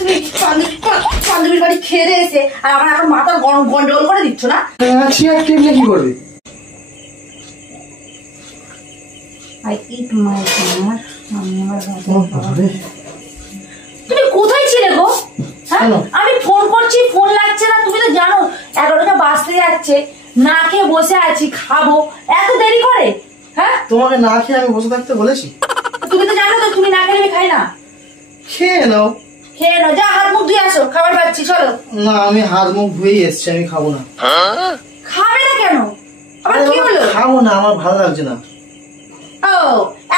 তুমি বান্ধবীর বাড়ি খেয়ে এসে আর আমার এখন মাথা গন্ডগোল করে দিচ্ছ না? কি করবে? তুমি কোথায় ছিলে গো? আমি ফোন করছি, ফোন লাগছে না। তুমি তো জানো 11টা বাজতে যাচ্ছে, না খেয়ে বসে আছি, খাবো, এত দেরি করে? হ্যাঁ, তোমাকে না খেয়ে আমি বসে থাকতে বলেছি? তুমি তো জানো তো তুমি না খেলে আমি খাই না। খেয়ে নাও, খেয়ে নাও, যা হাত মুখ ধুয়ে আসো, খাবার পাচ্ছি, চলো। না, আমি হাত মুখ ধুয়েই এসছি, আমি খাবো না। খাবে না কেন? আবার কি হলো? খাবো না, আমার ভালো লাগছে না। ও,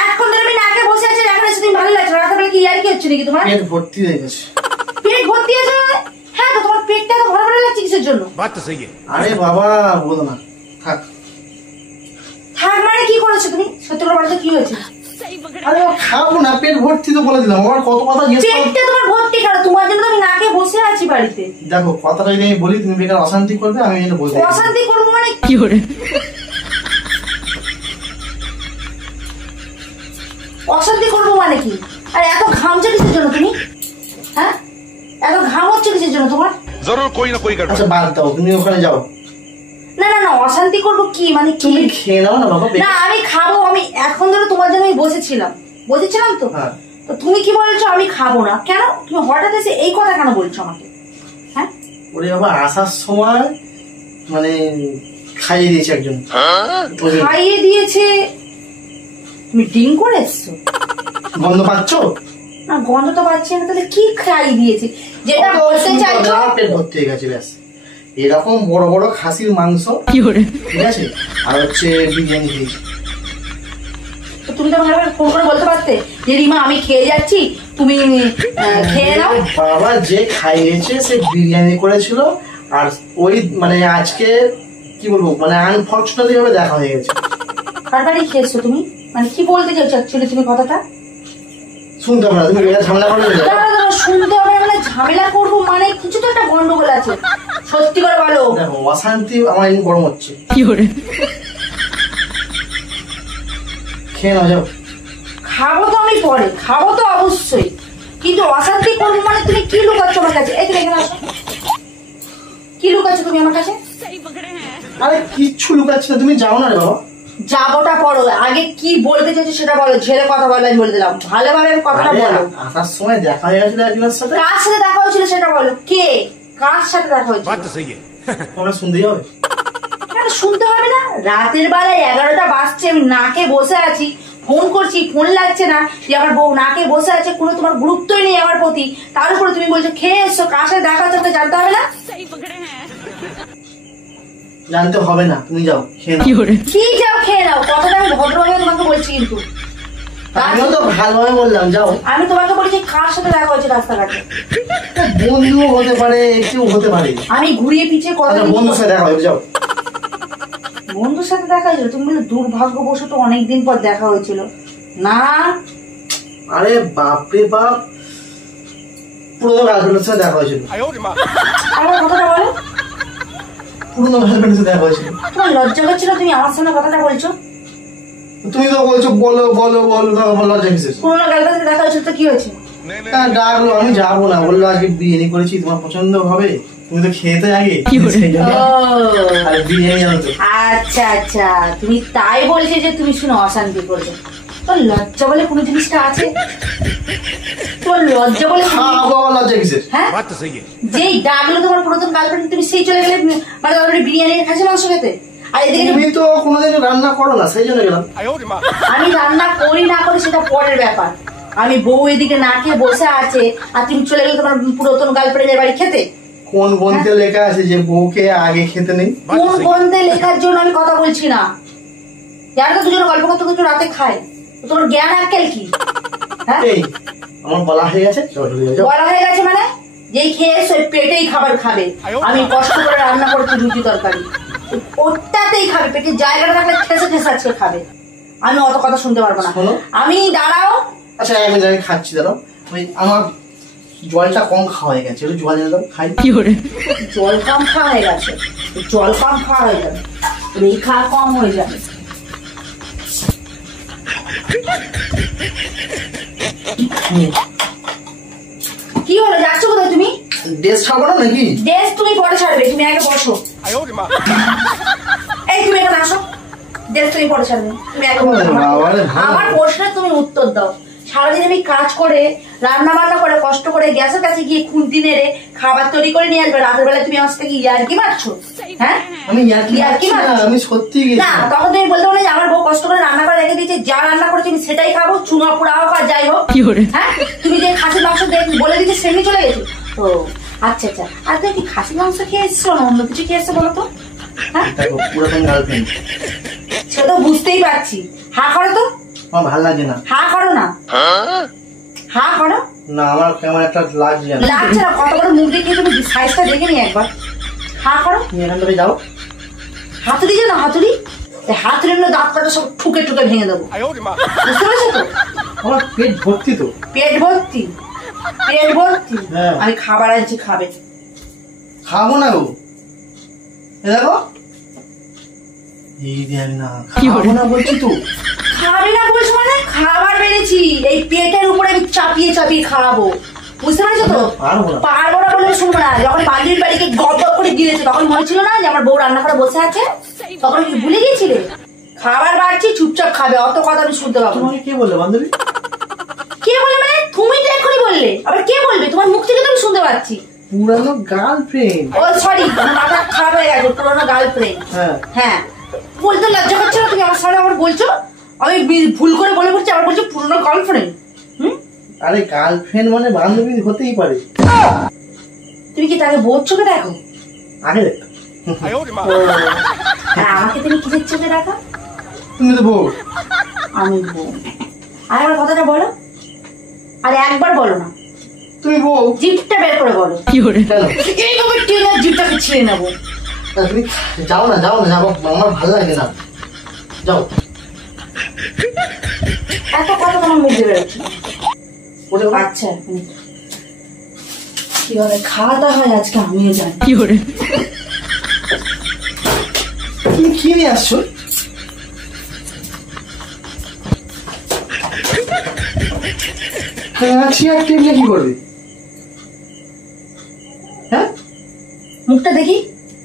এখন ধরে আমি না খেয়ে বসে আছি, এখন এসে তুমি ভালো লাগছে? রাতের কি আর কি হচ্ছে নাকি তোমার? পেট ভর্তি হয়ে গেছে। পেট ভর্তি হয়েছে? হ্যাঁ, তো তোমার পেটটা তো ভরা ভরা লাগছে কিসের জন্য? আরে বাবা, বলো না, থাক। থাক মানে কি করেছো তুমি? সত্যি করে বলো তো, কি হয়েছে? আরে খাবো না, পেট ভর্তি তো বলে দিলাম। আমার কত কথা জিজ্ঞেস করো। পেটটা তোমার ভর্তি কেন? তোমার জন্য আমি না খেয়ে বসে আছি বাড়িতে। দেখো, কথাটা যদি আমি বলি তুমি বেকার অশান্তি করবে, আমি এটা বলতে। অশান্তি করবো মানে কি করে? অশান্তি করবো মানে কি? আর এত ঘামছে কিসের জন্য তুমি? হ্যাঁ, এত ঘাম হচ্ছে কিসের জন্য তোমার? জরুর কই না কই কাটবে। আচ্ছা বাদ দাও, তুমি ওখানে যাও। না না না, অশান্তি করবো কি মানে? কি তুমি খেয়ে নাও না বাবা। না, আমি খাবো। আমি এখন ধরে তোমার জন্য বসেছিলাম তো। হ্যাঁ, তো তুমি কি বলছো আমি খাবো না? কেন তুমি হঠাৎ এসে এই কথা কেন বলছো আমাকে? হ্যাঁ, ওরে বাবা, আসার সময় মানে খাইয়ে দিয়েছে একজন। খাইয়ে দিয়েছে? তুমি ড্রিঙ্ক করে এসছো? গন্ধ পাচ্ছ না, গন্ধ তো পাচ্ছি না। তাহলে কি খাইয়ে দিয়েছে? যেটা বলতে চাইছো। পেট ভর্তি হয়ে গেছে, ব্যাস। এরকম বড় বড় খাসির মাংস, ঠিক আছে, আর হচ্ছে বিরিয়ানি খেয়েছি। তুমি তো ভালো ফোন করে বলতে পারতে যে রিমা আমি খেয়ে যাচ্ছি, তুমি খেয়ে নাও। বাবা, যে খাইয়েছে সে বিরিয়ানি করেছিল। আর ওই মানে আজকে কি বলবো, মানে আনফর্চুনেটলি ভাবে দেখা হয়ে গেছে। কার বাড়ি খেয়েছো তুমি? মানে কি বলতে চাইছো অ্যাকচুয়ালি তুমি কথাটা? শুনতে হবে না, তুমি ঝামেলা করবে। শুনতে হবে মানে ঝামেলা করবো মানে কিছু তো একটা গন্ডগোল আছে। সত্যি করে বলো। দেখো, অশান্তি আমার গরম হচ্ছে। খেয়ে নাও, যাও। খাবো তো আমি পরে, খাবো তো অবশ্যই, কিন্তু অশান্তি করবো মানে তুমি কি লুকাচ্ছ আমার কাছে? এই এখানে আসো। কি লুকাচ্ছ তুমি আমার কাছে? আরে কিচ্ছু লুকাচ্ছি না, তুমি যাও না রে বাবা। যাবোটা পড়ো, আগে কি বলতে চাইছো সেটা বলো। ঝেড়ে কথা বলো, আমি বলে দিলাম ভালোভাবে আমি কথাটা বলো। আসার সময় দেখা হয়ে গেছিল একজনের সাথে। কার সাথে দেখা হয়েছিল সেটা বলো। কে, কার সাথে দেখা হয়েছিল? তোমরা শুনতেই হবে। শুনতে হবে না? রাতের বেলায় 11টা বাজছে, আমি নাকে বসে আছি, ফোন করছি, ফোন লাগছে না। যে আমার বউ নাকে বসে আছে, কোনো তোমার গুরুত্বই নেই আমার প্রতি। তার উপরে তুমি বলছো খেয়ে এসছো। কার সাথে দেখা হচ্ছে জানতে হবে না? জানতে হবে না, তুমি যাও খেয়ে নাও। কি যাও খেয়ে নাও? কথাটা আমি ভদ্রভাবে তোমাকে বলছি, কিন্তু আমিও তো ভালোভাবে বললাম যাও। আমি তোমাকে বলেছি কার সাথে দেখা হয়েছে রাস্তাঘাটে। বন্ধুও হতে পারে, কেউ হতে পারে। আমি ঘুরিয়ে পিছিয়ে কথা। বন্ধুর সাথে দেখা হয়েছে, যাও। বন্ধুর সাথে দেখা হয়েছিল? তুমি বলে দুর্ভাগ্যবশত অনেকদিন পর দেখা হয়েছিল না? আরে বাপরে বাপ, পুরোনো গার্লফ্রেন্ডের সাথে দেখা হয়েছিল। আমার কথাটা বলো। পুরোনো গার্লফ্রেন্ডের সাথে দেখা হয়েছিল। তোমার লজ্জা হচ্ছিল তুমি আমার সামনে কথাটা বলছো? তুমি তো বলছো বলো বলো বলো, আমার লজ্জা কিসের? পুরোনো গার্লফ্রেন্ডের সাথে দেখা হয়েছিল তো কি হয়েছে? ডাকলো, আমি যাবো না, বললো আজকে বিরিয়ানি করেছি, তোমার পছন্দ হবে, তুমি তো খেতে আগে। আচ্ছা আচ্ছা, তুমি তাই বলছো যে তুমি শুনে অশান্তি করবে। তোর লজ্জা বলে কোনো জিনিসটা আছে? তোর লজ্জা বলে লজ্জা কিসের? হ্যাঁ, যেই ডাকলো তোমার পুরাতন গার্লফ্রেন্ড, তুমি সেই চলে গেলে মানে বিরিয়ানি খাসি মাংস খেতে। আর এদিকে তুমি তো কোনোদিন রান্না করো না, সেই জন্য গেলাম। আমি রান্না করি না করি সেটা পরের ব্যাপার। আমি বউ এদিকে না খেয়ে বসে আছে, আর তুমি চলে গেলে তোমার পুরাতন গার্লফ্রেন্ডের বাড়ি খেতে। কোন গ্রন্থে লেখা আছে যে বউকে আগে খেতে নেই? কোন গ্রন্থে লেখার জন্য আমি কথা বলছি না। যারা তো দুজন গল্প করতে করতে রাতে খায়, তোমার জ্ঞান আক্কেল কি? আমার বলা হয়ে গেছে। বলা হয়ে গেছে মানে যেই খেয়ে ওই পেটেই খাবার খাবে। আমি কষ্ট করে রান্না করছি রুটি তরকারি, ওটাতেই খাবে। পেটের জায়গাটা থাকলে ঠেসে ঠেসে আজকে খাবে। আমি অত কথা শুনতে পারবো না। আমি দাঁড়াও। আচ্ছা, আমি জায়গায় খাচ্ছি, দাঁড়াও। ওই আমার জলটা কম খাওয়া হয়ে গেছে, জল এনে দাও খাই। জল কম খাওয়া হয়ে গেছে? জল কম খাওয়া হয়ে যাবে, রেখা কম হয়ে যাবে। ড্রেস ছাড়বো না নাকি? ড্রেস তুমি পরে ছাড়বে, তুমি আগে বসো। এই তুমি এখানে আসো, ড্রেস তুমি পরে ছাড়বে, তুমি আগে বসো। আমার প্রশ্নের তুমি উত্তর দাও। সারাদিন আমি কাজ করে রান্না বান্না করে কষ্ট করে গ্যাসের কাছে গিয়ে খুন্তি নেড়ে খাবার তৈরি করে নিয়ে আসবে, রাতের বেলায় তুমি আমার থেকে ইয়ার্কি মারছো? হ্যাঁ আমি ইয়ার্কি মারছি, আমি সত্যি না। তখন তুমি বলতে পারো যে আমার বউ কষ্ট করে রান্না করে রেখে দিয়েছে, যা রান্না করেছে আমি সেটাই খাবো, চুঙা পোড়া হোক আর যাই হোক। হ্যাঁ তুমি যে খাসির মাংস বলে দিচ্ছে সেমনি চলে গেছো। ও আচ্ছা আচ্ছা, আর তুমি কি খাসির মাংস খেয়ে এসছো না অন্য কিছু খেয়ে এসছো বলো তো? হ্যাঁ পুরাতন গার্লফ্রেন্ড। সে তো বুঝতেই পারছি। হা করো তো। আমার ভালো লাগে না। হা করো না, হা করো না। আমার কেমন একটা লাগছে না। লাগছে না? কত বড় মুখ দেখিয়ে তুমি সাইজটা দেখে নি একবার। হা করো। তুমি এখান থেকে যাও। হাতুড়ি যে না, হাতুড়ি, হাতুড়ির দাঁত কাটা সব ঠুকে ঠুকে ভেঙে দেবো, বুঝতে পেরেছো তো? আমার পেট ভর্তি তো। পেট ভর্তি? পেট ভর্তি? হ্যাঁ। আমি খাবার আনছি, খাবে। খাবো না গো, দেখো এই দেখ না, খাবো না বলছি তো। খাবে না বলছো মানে? খাবার বেড়েছি, এই পেটের উপরে আমি চাপিয়ে চাপিয়ে খাওয়াবো, বুঝতে পেরেছো তো? পারবো না বলে শুনবো না। যখন বাড়ির বাড়িকে গপ গপ করে গিলেছে তখন মনে ছিল না যে আমার বউ রান্না করে বসে আছে? তখন কি ভুলে গিয়েছিলে? খাবার বাড়ছি, চুপচাপ খাবে, অত কথা আমি শুনতে পাবো। তোমাকে কে বললে বান্ধবী? কে বলে মানে? তুমি তো এখনই বললে, আবার কে বলবে? তোমার মুখ থেকে তো আমি শুনতে পাচ্ছি। পুরানো গার্লফ্রেন্ড। ও সরি, মাথা খারাপ হয়ে গেছে, পুরোনো গার্লফ্রেন্ড। হ্যাঁ বলতে লজ্জা করছে না? তুমি আমার সামনে আবার বলছো আমি ভুল করে বলে বলছি, আবার বলছো পুরোনো গার্লফ্রেন্ড। আরে গার্লফ্রেন্ড মানে বান্ধবী হতেই পারে। তুমি কি তাকে বোধ চোখে দেখো? আগে আমাকে তুমি কিসের চোখে দেখো? তুমি তো বউ। আমি বউ। আর আমার কথাটা বলো, আরে একবার বলো না। তুমি বউ। জিপটা বের করে বলো। এইভাবে টেনে জিপটাকে ছিঁড়ে নেবো। তুমি যাও না, যাও না, যাবো, আমার ভালো লাগে না, যাও। এত কথা তোমার মুখ দিয়ে বেরোচ্ছে। আচ্ছা কিভাবে খাওয়া দাওয়া হয় আজকে আমিও জানি। তুমি কি নিয়ে আসছো? চেয়ার টেবিলে কি করবে? হ্যাঁ মুখটা দেখি,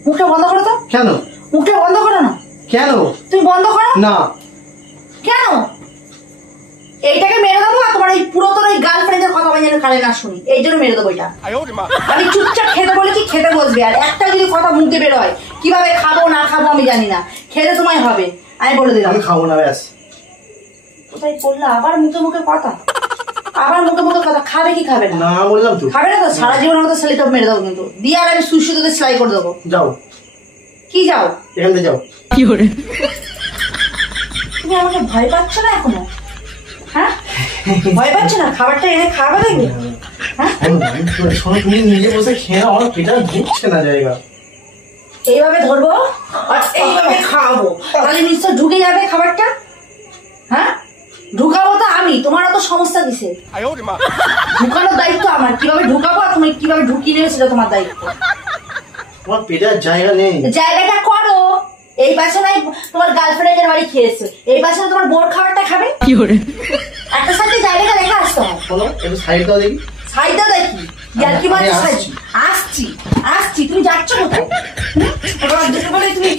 মুখটা বন্ধ করো তো। কেন? মুখটা বন্ধ করো না। কেন? তুমি বন্ধ করো না। কেন? এইটাকে মেরে দেবো, আর তোমার এই পুরাতন ওই গার্লফ্রেন্ডের কথা আমি যেন কানে না শুনি, এই জন্য মেরে দেবো এটা। আমি চুপচাপ খেতে বলেছি, খেতে বসবে, আর একটা যদি কথা মুখ দিয়ে বের হয়, কিভাবে খাবো না খাবো আমি জানি না, খেতে তোমায় হবে, আমি বলে দিলাম। আমি খাবো না, ব্যাস। কোথায় বললো আবার মুখে মুখে কথা, আবার মুখে মুখে কথা। খাবে কি খাবে না? না বললাম তো। খাবে না তো? সারা জীবন মতো সেলিট মেরে দেবো কিন্তু, দিয়ে আর আমি সুইসু তোকে সেলাই করে দেবো। যাও। কি যাও? এখান থেকে যাও। তুমি আমাকে ভয় পাচ্ছ না এখনো? হ্যাঁ ভয় পাচ্ছ না? খাবারটা এনে খাওয়া দেখবে। হ্যাঁ শোনো, তুমি নিজে বসে খেয়ে নাও, আমার পেটটা ঢুকছে না জায়গা। এইভাবে ধরবো আর এইভাবে খাওয়াবো, তাহলে নিশ্চয় ঢুকে যাবে খাবারটা। হ্যাঁ ঢুকাবো তো আমি, তোমার অত সমস্যা কিসে? ঢুকানোর দায়িত্ব আমার, কিভাবে ঢুকাবো আর তুমি কিভাবে ঢুকিয়ে নেবে সেটা তোমার দায়িত্ব। তোমার পেটের জায়গা নেই। জায়গাটা করো। এই পাশে নাই তোমার গার্লফ্রেন্ডের বাড়ি খেয়েছে, এই পাশে তোমার বোর খাবারটা খাবে। একটা সাইডে জায়গাটা দেখে আসতে হয়। বলো একটু সাইড দাও দেখি। সাইড দাও দেখি। ইয়ার্কি মারছি। আসছি আসছি, তুমি যাচ্ছ কোথায়? তুমি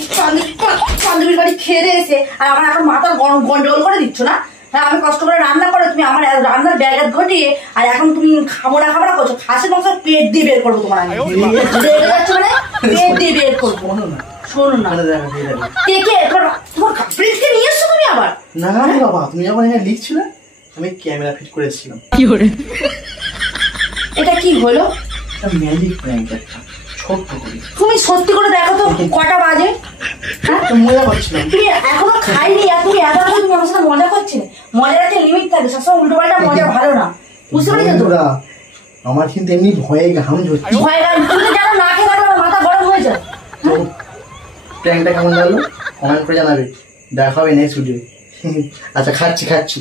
বান্ধবীর বাড়ি খেয়ে এসে আর আমার এখন মাথার গন্ডগোল করে দিচ্ছ না? হ্যাঁ আমি কষ্ট করে রান্না করে তুমি আমার রান্নার ব্যাঘাত ঘটিয়ে আর এখন তুমি খাবো না করছো। খাসির মাংস পেট দিয়ে বের করবো তোমার, আমি যাচ্ছ মানে পেট দিয়ে বের করবো। শোনো না, তোমার ফ্রেন্ডকে নিয়ে এসছো তুমি আবার? না বাবা, তুমি যখন এখানে লিখছিলে আমি ক্যামেরা ফিট করেছিলাম। এটা কি হলো? ম্যাজিক প্র্যাঙ্ক একটা ছোট্ট করে। তুমি সত্যি করে দেখো তো কটা বাজে? হ্যাঁ মজা করছিলাম। তুমি এখনো খাইনি আর তুমি এত তুমি আমার সাথে মজা করছিলে। মজার একটা লিমিট থাকে, সবসময় উল্টো পাল্টা মজা ভালো না, বুঝতে পেরেছো তোমরা? আমার কিন্তু এমনি ভয়ে ঘাম ঝরছে। ভয় লাগে, তুমি তো জানো না খেয়ে থাকলে মাথা গরম হয়ে যায়। তো প্র্যাঙ্কটা কেমন লাগলো কমেন্ট করে জানাবে, দেখা হবে নেক্সট ভিডিও। আচ্ছা খাচ্ছি।